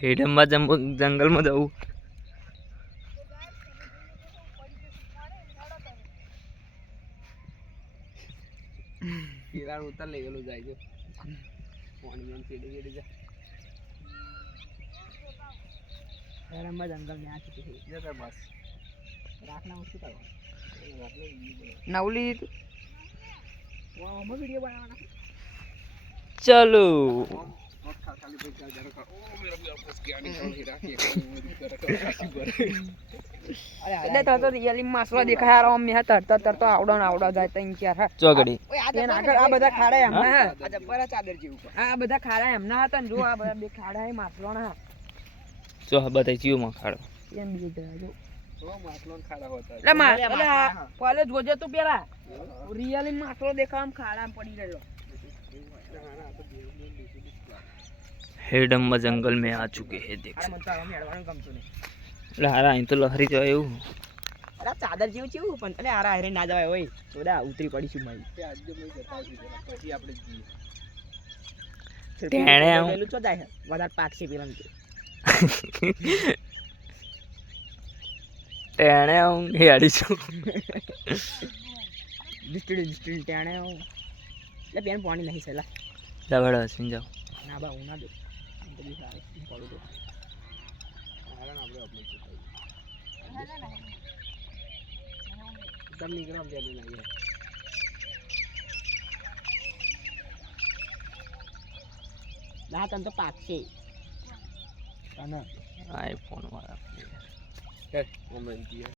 હેડમમાં જંગલમાં જવું. કેરાળ ઉતાર લઈ ગયેલું જાય છે પાણી ચીડી ચીડી જાય હેડમમાં જંગલ ને આ ચીટી જતા બસ રાખના શું કરવાનું નવલી વિડીયો બનાવવાના ચલો એટલે તો રિયલી માસલો દેખાય યાર મેં તરતા તરતો આવડો જાય તઈ ચાર ચોગડી આ બધા ખાડા એમના હે આ જબ્બર ચાદર જેવું આ બધા ખાડા એમના હતા ને જો આ બધા બે ખાડા હે માસલો ના જો બતાઈ જીવ માં ખાડો એમ બીજે જો તો માસલો ખાડા હોતા એટલે કોલે જોજે તું પેલા રિયલી માસલો દેખામ ખાડા પડી ગયો હેડમમાં જંગલ में आ चुके हैं देख મને તો આમ હેડવાનું ગમતું નહીં એટલે હારા અહીં તો લહરી જવાય એવું. અરે ચાદર જેવું કેવું પણ અરે આરા હેરે ના જવાય ઓય થોડા ઉતરી પડીશું મારી આજે મેં જતાવી દીધા પછી આપણે જઈએ તેણે આમ પેલું ચો જાય વધારે પાક છે પેલા તેણે આમ હેડીશું ડિસ્ટ્રિક્ટ તેણે એટલે બેન પાણી નહીં છેલા જવડ હસીને જાઓ. ના બા હું ના દે તો બી સારું પડું તો હારા આપણે અપલોડ કરતા નીકળામ ત્યાં નહીં ના તને તો પાક છે આઈફોન વાળા મોમેન્ટ